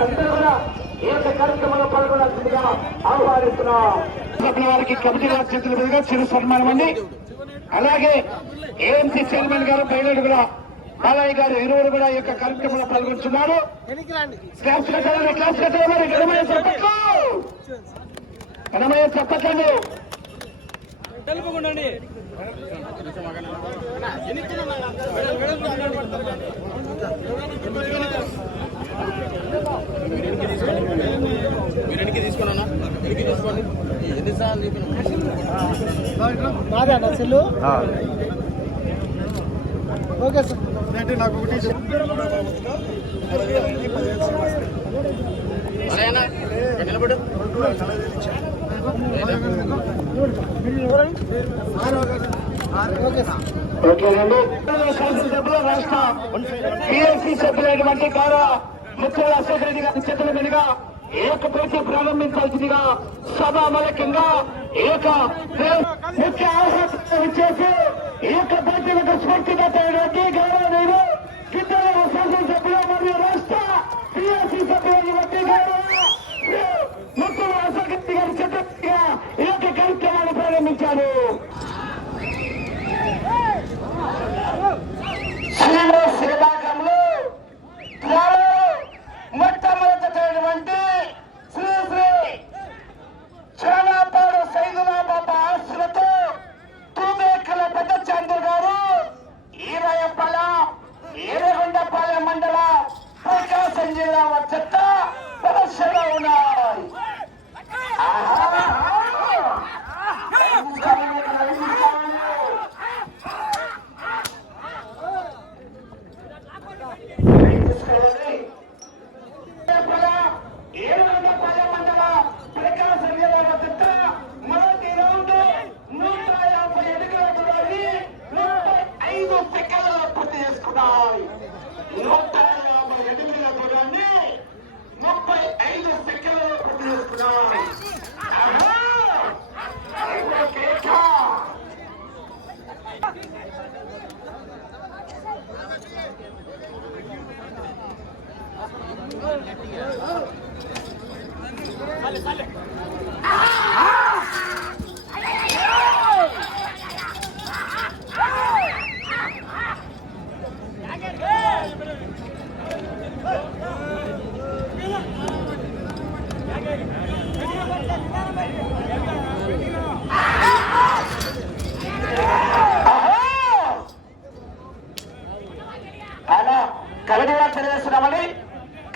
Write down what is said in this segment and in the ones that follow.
వారందరూ కూడా ఈ యొక్క కార్యక్రమంలో పాల్గొనాల్సిందిగా ఆహ్వానిస్తున్నాం. వారికి కమిటీ వారి చేతుల మీదుగా చిరు సన్మానం అండి. అలాగే ఏఎంసీ చైర్మన్ గారు బయలుడు కూడా బాలయ్య గారు ఇరువురు కూడా ఈ యొక్క కార్యక్రమంలో పాల్గొంటున్నారు. క్లాస్ కట్టాలి ఘనమయ్య చెప్పట్లేదు. తీసుకున్నా తీసుకోండి. ఎన్నిసార్లు బాగా అసలు ఓకే సార్. అంటే నాకు ఒకటి నిలబడు. ఓకేనండి. శాసనసభలో రాష్ట్ర టీఎస్సీ సభ్యులైనటువంటి గౌరవ ముఖ్యుల అశోక్ రెడ్డి గారి చేతుల మీదుగా ఏకపేట ప్రారంభించాల్సిందిగా సభామూలకంగా ముఖ్య ఆహ్వానం ఇచ్చేసి ఏకపేటలకు స్ఫూర్తిదాతైనటువంటి గౌరవనీయులు కింద శాసనసభ్యులు మరియు రాష్ట్ర టీఎస్సీ సభ్యులైనటువంటి గౌరవ ముఖ్యుల అశోక్ రెడ్డి గారి చేతుల మీదుగా ఈ యొక్క కార్యక్రమాన్ని ప్రారంభించారు. శ్రీనివాస్ విభాగంలో మొట్టమొదటైనటువంటి శ్రీ శ్రీ చరణాపాడు సైదులాబాబా ఆస్తులతో తూబేకల పెద్ద చంద్ర గారు ఈరయ్యపాలెం ఏరగొండపాలెం మండల ప్రకాశం జిల్లా చెత్త ప్రదర్శనలో ఉన్నాయి. కమిటీ వారు తెలియజేస్తున్నామని,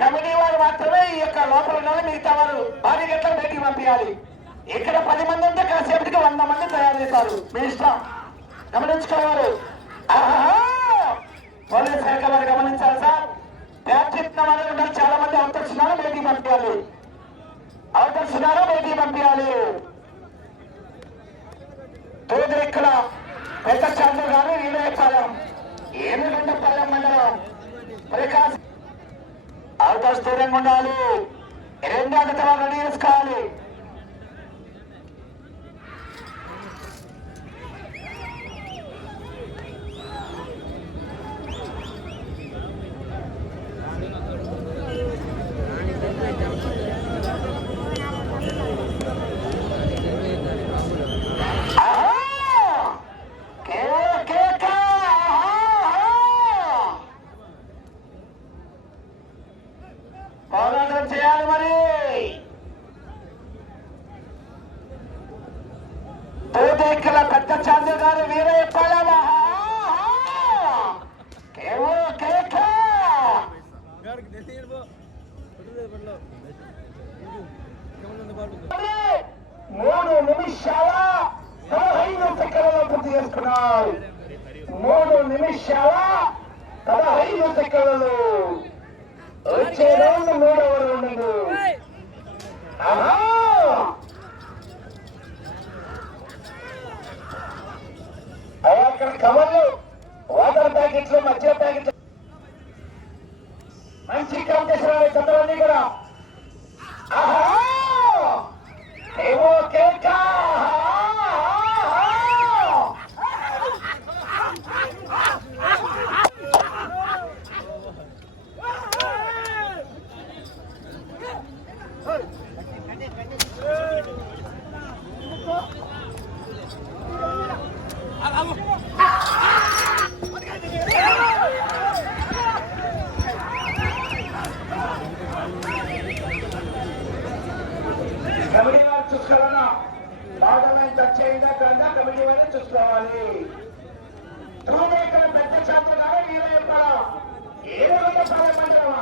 కమిటీ వారు మాత్రమే ఈ యొక్క లోపల ఉండాలి. మిగతా వారు భారీ గంటలు బయటికి పంపించాలి. ఇక్కడ 10 మంది ఉంటే కాసేపటికి 100 మంది తయారు చేస్తారు. మీ ఇష్టం గమనించుకోవాలి. పోలీస్ శాఖ వారు గమనించాలి సార్. బ్యాటిస్తున్న వాళ్ళు ఉండాలి. చాలా మంది అవతరిస్తున్నారు, బయటికి పంపించాలి. అవతరిస్తున్నారు, బయటికి పంపించాలి. తూదిరెక్కల పెద్ద చంద్ర గారు వీరయ్యపాలెం ఏనుగొండపాలెం మండలం ప్రకాశం అవకాశ దూరంగా ఉండాలి. 2 గంటల రెడీ చేసుకోవాలి. చేయాలి మరి. తూదెక్కల పెద్ద చంద్ర గారు వీరయ్యపాలెం మూడు నిమిషాల 15 సెకండ్లలో పూర్తి చేసుకున్నారు. 3 నిమిషాల 15 సెకండ్లలో వచ్చే రౌండ్ 3వ రౌండ్. అక్కడ కవర్లు, వాటర్ ప్యాకెట్లు, మధ్య ప్యాకెట్లు మంచి కాంపిటీషన్ చంద్రాన్ని కూడా. ఏవో కేక కమిటీ వారు చూసుకోవాలన్నా బాగా టచ్ అయినా కన్నా కమిటీ వారే చూసుకోవాలి. ఇక్కడ పెద్ద శాతం కాదు మీరు చెప్పాలా 710 మండలం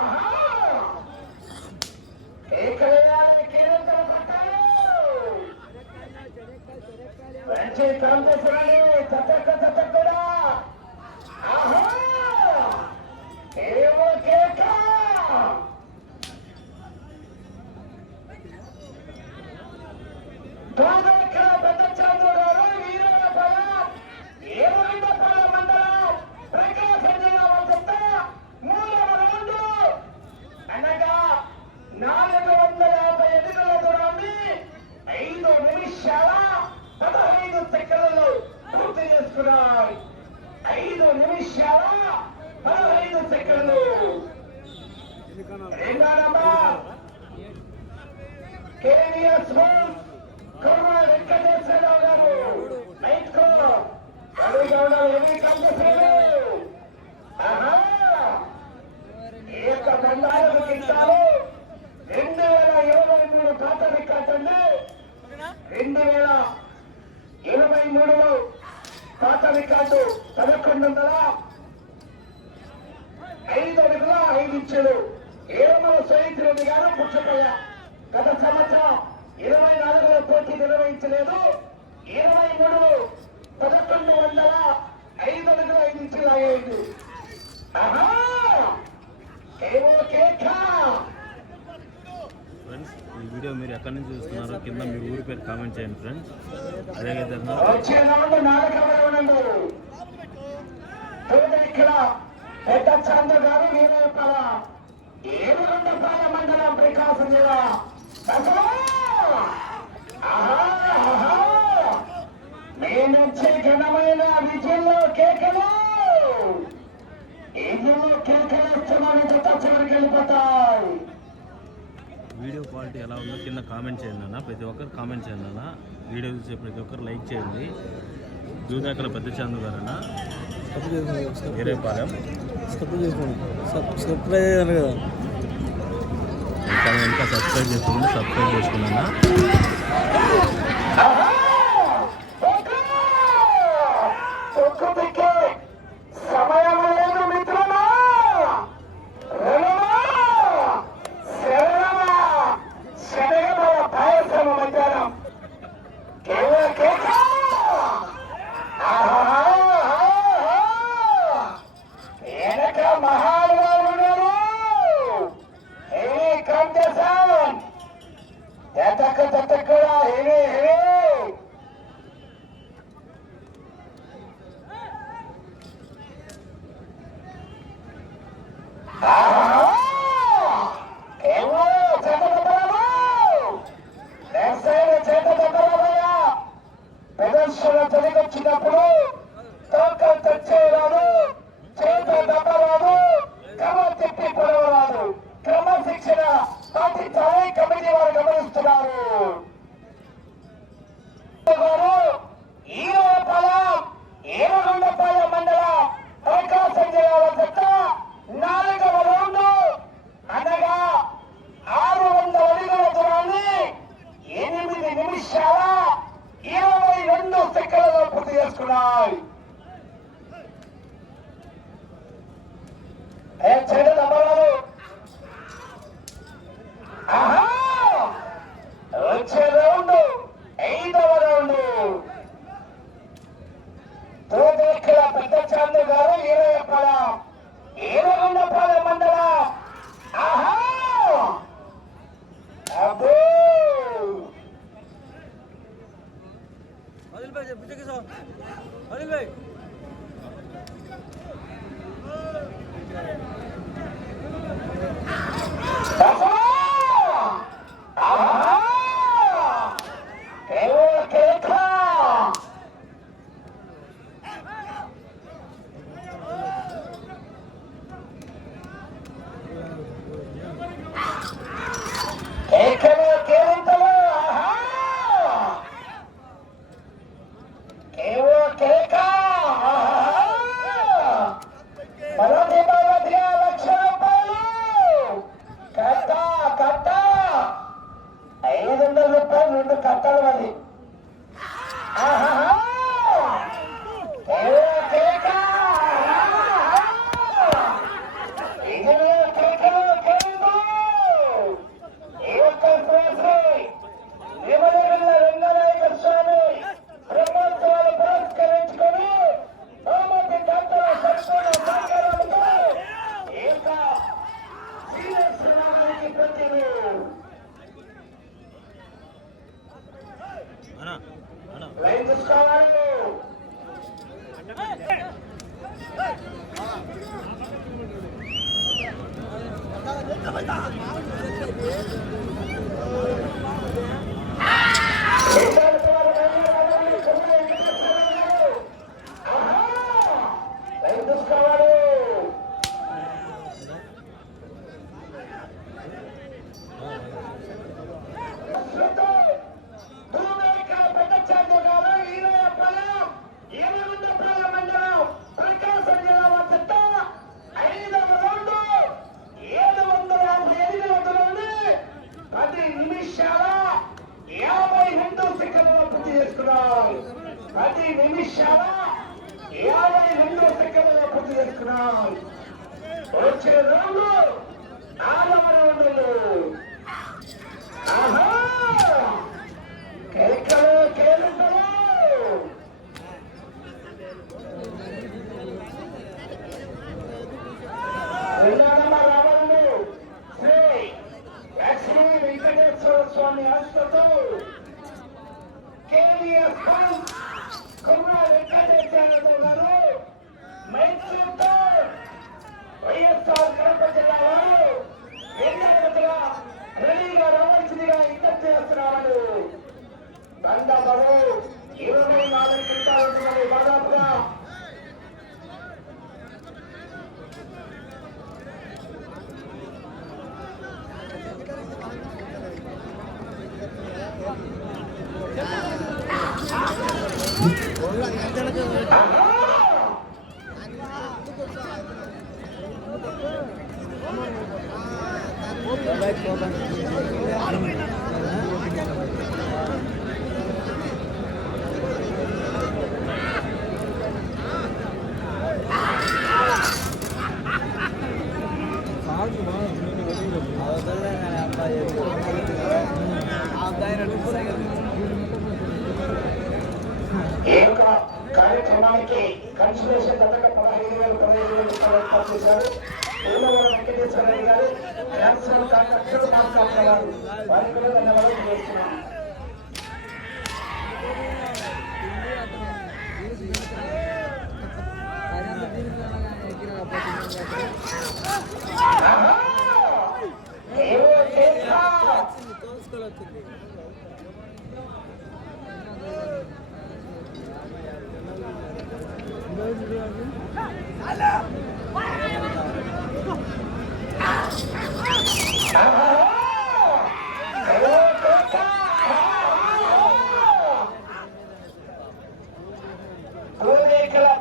ఏకలేయాలని కేంద్రం పట్టాలి. మంచి కాంగ్రెస్ చక్క కూడా ఏమో కేక పాత రికార్డు 1105 అడుగుల 5 ఇంచులు ఏమల సైత్ రెడ్డి గారు పుచ్చపయ్య. గత సంవత్సరం 24లో పోటీ నిర్వహించలేదు. 23లో 1105 అడుగుల 5 ఇంచులు అయ్యింది. ఫ్రెండ్స్ ఈ వీడియో మీరు ఎక్కడి నుంచి చూస్తున్నారో కింద మీ ఊరి పేరు కామెంట్ చేయండి ఫ్రెండ్స్. అదేవిధంగా ఇక్కడ పెద్ద చంద్ర గారు వీరప్పల 700 మండలం ప్రకాశం జిల్లా నేనొచ్చే ఘనమైన విజయంలో కేకలు ఇందులో కేకలేస్తున్నాను చివరికి వెళ్ళిపోతాయి. వీడియో క్వాలిటీ ఎలా ఉందో కింద కామెంట్ చేయండి అన్న. ప్రతి ఒక్కరు కామెంట్ చేయండి అన్న. వీడియో చూసే ప్రతి ఒక్కరు లైక్ చేయండి. దూదాకల పెద్ద చంద్ర గారు అన్న వేరేపాలెం ఇంకా సబ్స్క్రైబ్ చేసుకోండి. సబ్స్క్రైబ్ చేసుకున్నా సమయం లేదు మిత్రమా. పాయసం మధ్యాహ్నం వెనక మహానుభావుడు కంటెసాన్ కూడా ప్రదర్శన జరిగొచ్చినప్పుడు తోకలు తెచ్చేరాదు, చేత దెబ్బరాదు, క్రమ తిప్పి పొడవరాదు. క్రమశిక్షణ పాటించాలని కమిటీ వారు గమనిస్తున్నారు. ఏడుగుండపాలెం మండల ప్రకాశం జిల్లాల జత 4వ రౌండ్ అనగా 600 అడుగుల దూరాన్ని 8 నిమిషాల 22 సెకండ్లలో పూర్తి చేసుకున్నాయి. వచ్చే రౌండ్ 5వ రౌండ్ తోటెక్కల పెద్ద చంద్ర గారు వీరప్పలం 700 మండలం. అబ్బో కేక వచ్చే రౌండ్ 4వ రౌండ్లో కేకలు కేరింతలు రావణుడు శ్రీ లక్ష్మీ వెంకటేశ్వర స్వామి ఆశతో కేవీఎస్ కుర్ర వెంకటేశ్వర గారు మైసూరుతో వైఎస్ఆర్ కడప జిల్లా వారు ఎన్నికలుగా రెడీగా రావాల్సిందిగా విజ్ఞప్తి చేస్తున్నారు. బండబడు 24 క్వింటాలు ఉంటున్నది దాదాపుగా. ఈ యొక్క కార్యక్రమానికి కన్సల్టేషన్ దాదాపు 15,000 రూపాయలు ఏర్పాటు చేశారు. పూలవరం వెంకటేశ్వర రెడ్డి గారు క్యాన్సర్ కాంట్రాక్టర్ మాట్లాడుతున్న వారు వారికి కూడా ధన్యవాదాలు తెలియజేస్తున్నాను.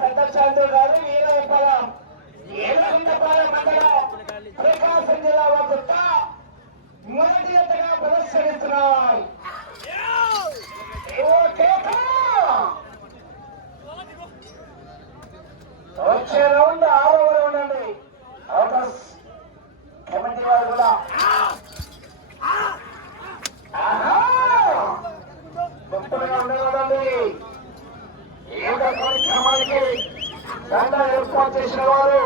పెద్ద చంద్రు గారు వీరపాలెం ఏలకొండపాలెం మండలం ప్రకాశం జిల్లా వద్ద మొదటి ఎత్తగా ప్రదర్శనిస్తున్నాయి. వచ్చే రౌండ్ 6వ రౌండ్ అండి. అవుటర్స్ కమిటీ వారు కూడా గొప్పగా ఉండేవాడండి. ఈ యొక్క కార్యక్రమానికి దండ ఏర్పాటు చేసిన వారు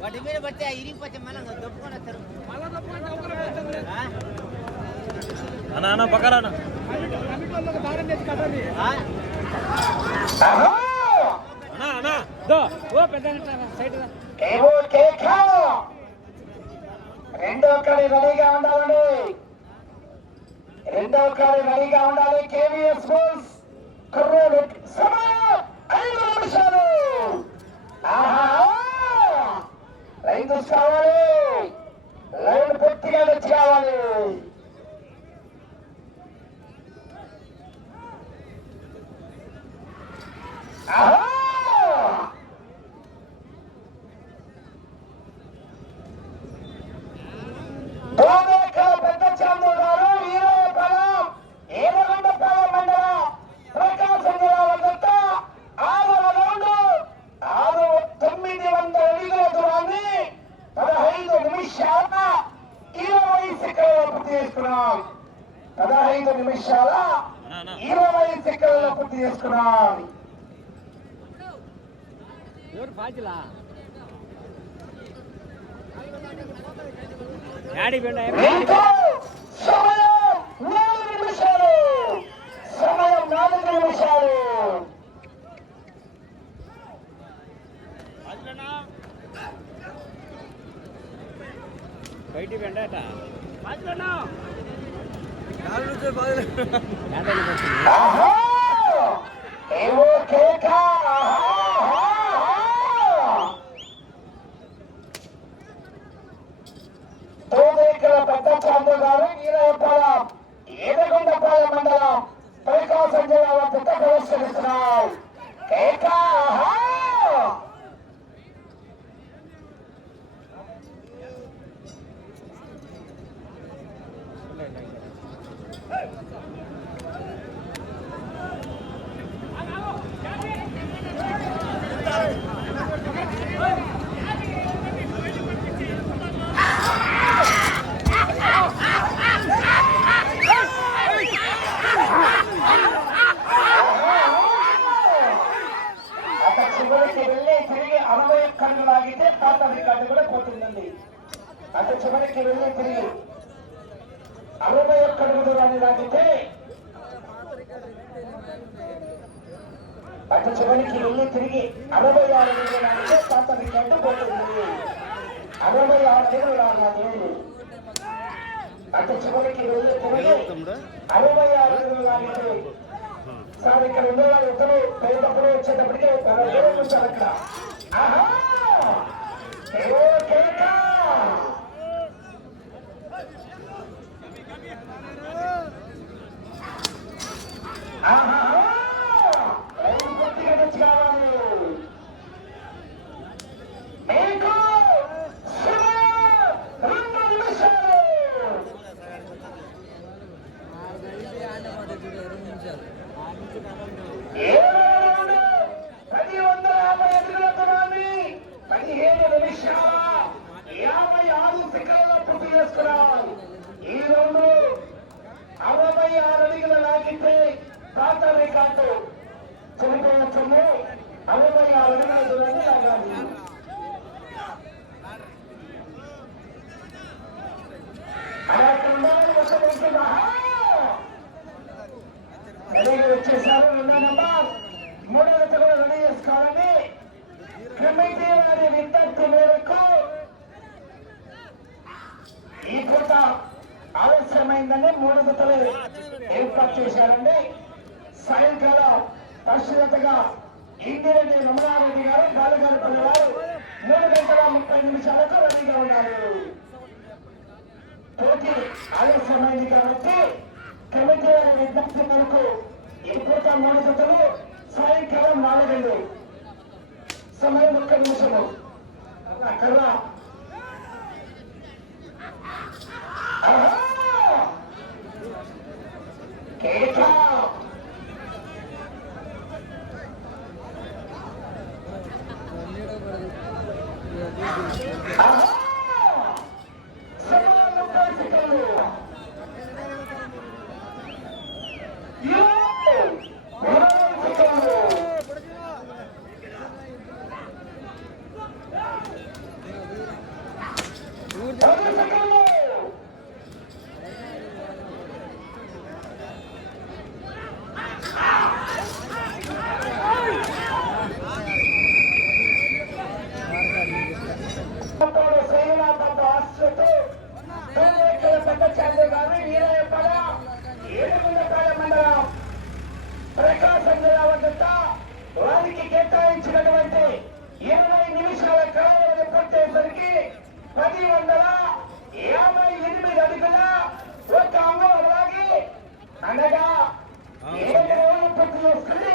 వాటి మీద పడితే ఇరిగిపోతే మనం దొప్పుకొని వస్తారు. అన్న పక్కన రెండో కాడి రెడీగా ఉండాలండి. రెండో కాడి రెడీగా ఉండాలి. కేవీఎస్ స్కూల్స్ కర్నూలు సమయం 5 నిమిషాలు. లైన్ కావాలి. లైన్ పూర్తిగా తెచ్చి కావాలి. పెద్ద చంద్రు గారు వీరపాలెం ఏలకొండపాలెం మండలం ప్రకాశం జిల్లా వద్ద 6వ రౌండ్ 9 పూర్తి చేసుకున్నాం. 15 నిమిషాల 20 సెకండ్లలో పూర్తి చేసుకున్నాం. మీకు సమయం 4 నిమిషాలు. సమయం 4 నిమిషాలు. బయటికి వెండట ఆహా! ఏవో కేక! తోదేకల పెద్ద చాందు గారు ఈరాయపాలెం ఏడుగుండపాలెం మండలం ప్రకాశం జిల్లా వద్ద ప్రదర్శనిస్తున్నారు. కేక! ఆహా! చివరికి వెళ్ళి తిరిగి 61 అడుగులు లాగితే పాత రికార్డు కూడా పోతుందండి. అంటే చివరికి వెళ్ళి తిరిగి 61 అడుగుల దూరాన్ని లాగితే అటు చివరికి వెళ్ళి తిరిగి 66 అడుగులు లాగితే పాత రికార్డు పోతుంది. 66 అడుగులు లాగాలి. అటు చివరికి వెళ్ళి తిరిగి 66 అడుగులు లాగితే సార్ ఇక్కడ ఉండేవాళ్ళు ఇద్దరు పోయేటప్పుడు వచ్చేటప్పటికే చూస్తారు అక్కడ. ఆహా! ఏవో కేక! ఆహా! కొద్దిగా తెచ్చి కావాలి. మీకు 2 నిమిషాలు. ఏడు 150 అడుగుల దూరాన్ని 15 నిమిషాల 56 సెకండ్లలో పూర్తి చేసుకున్నాం. ఈ రౌండ్ 66 అడుగులు లాగితే పాత రికార్డు చనిపోవచ్చుంది. 66 అడుగుల దూరాన్ని లాగాలి. అలా వచ్చేసారు. 2వ నెంబర్ 3వ జతలో రెడీ చేసుకోవాలని కమిటీ వారి విజ్ఞప్తి మేరకు ఈ పూట ఆలస్యమైందని 3 జతలు ఏర్పాటు చేశారండి. సాయంకాలం పరిశీలతగా ఇందిరెడ్డి రమణారెడ్డి గారు గాలిగారిపల్లి వారు 3 గంటల 30 నిమిషాలకు రెడీగా ఉన్నారు. పోటీ ఆలస్యమైంది కాబట్టి కమిటీ వారి విజ్ఞప్తి మేరకు ఈ పూట 3 జతలు సాయంకాలం 4 గంటలు సమయం 1 నిమిషము. అక్కడ కేక! సమయం 30 సెకండ్లు. ప్రకాశం జిల్లా వద్ద వారికి కేటాయించినటువంటి 20 నిమిషాల కాలం పూర్తయ్యేసరికి 1058 అడుగుల 1 అంగుళం లాగి అనగా 7 పూర్తి చేసుకుని